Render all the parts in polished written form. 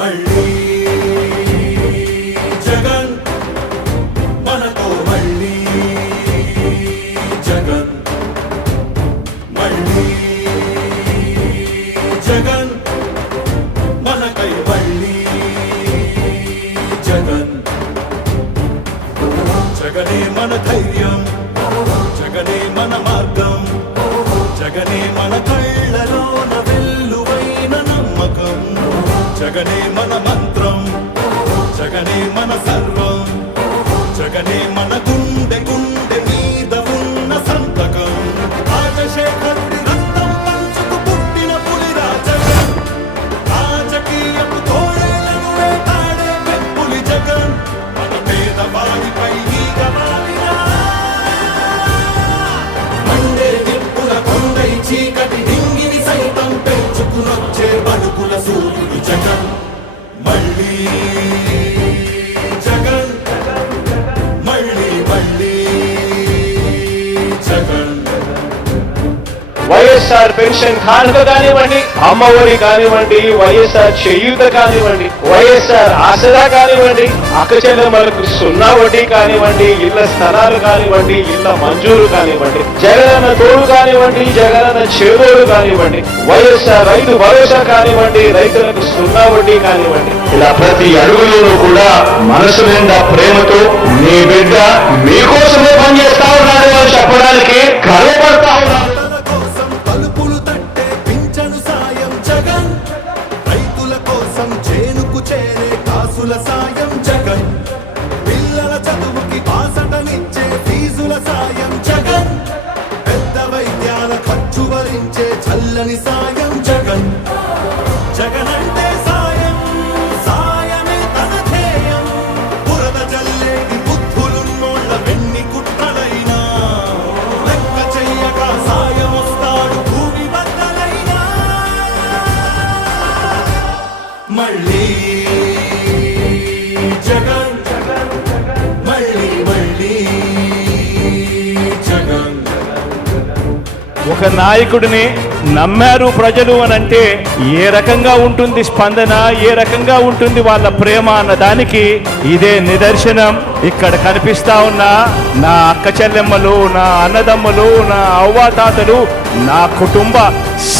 మళ్ళీ జగన్ మనతో మళ్ళీ జగన్ మళ్ళీ జగన్ మనకై మళ్ళీ జగన్ జగనే మన ధైర్యం జగనే మన మార్గం జగనే మన కళ్ళలోన వెల్లువైన నమ్మకం జగనే మన మంత్రం జగనే మన సర్వం జగనే మన గుండె గుండె మీద ఉన్న సంతకం రాజశేఖరుడి రక్తం పంచుకు పుట్టిన పులిరా జగన్ రాజకీయపు తోడేలను వేటాడే పెప్పులి జగన్ మన పేదవాడిపై ఈగ వాలినా మండే నిప్పుల కొండై చీకటి డింగిని సైతం పెంచుకునొచ్చే బడుకుల సూర్యుడు జగన్ మళ్ళీ జగన్ మళ్ళీ మళ్ళీ జగన్ వైఎస్ఆర్ పెన్షన్ కానుక కానివ్వండి, అమ్మ ఒడి కానివ్వండి, వైఎస్ఆర్ చేయూత కానివ్వండి, వైఎస్ఆర్ ఆసరా కానివ్వండి, అక్క చెల్లెమ్మలకు 0 వడ్డీ కానివ్వండి, ఇళ్ల స్థలాలు కానివ్వండి, ఇళ్ల మంజూరు కానివ్వండి, జగనన్న తోడు కానివ్వండి, జగనన్న చేదోడు కానివ్వండి, వైఎస్ఆర్ రైతు భరోసా కానివ్వండి, రైతులకు 0 వడ్డీ కానివ్వండి, ఇలా ప్రతి అడుగులోనూ కూడా మనసు నిండా ప్రేమతో మీ బిడ్డ మీకోసమే పనిచేస్తా ఉన్నాడు అని చెప్పడానికి గర్వపడతా ఉన్నాడు. తలుపులు తట్టే పింఛను సాయం జగన్ రైతుల కోసం చేనుకు చేరే కాసుల సాయం జగన్ పిల్లల చదువుకి బాసటనిచ్చే ఫీజుల సాయం జగన్ పెద్ద వైద్యాల ఖర్చు భరించే చల్లని సాయం జగన్ జగన్ అంటే సాయం సాయమే తన ధ్యేయం బురద జల్లేది బుద్ధులున్నోళ్ళ వెన్ని కుట్రలైనా లెక్క చెయ్యక సాయం వస్తాడు భూమి బద్దలైనా మళ్ళీ జగన్ మళ్ళీ మళ్ళీ జగన్ ఒక నాయకుడిని నమ్మారు ప్రజలు అని అంటే ఏ రకంగా ఉంటుంది స్పందన, ఏ రకంగా ఉంటుంది వాళ్ళ ప్రేమ అన్న దానికి ఇదే నిదర్శనం. ఇక్కడ కనిపిస్తా ఉన్న నా అక్క చెల్లెమ్మలు, నా అన్నదమ్ములు, నా అవ్వాతాతలు, నా కుటుంబ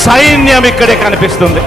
సైన్యం ఇక్కడే కనిపిస్తుంది.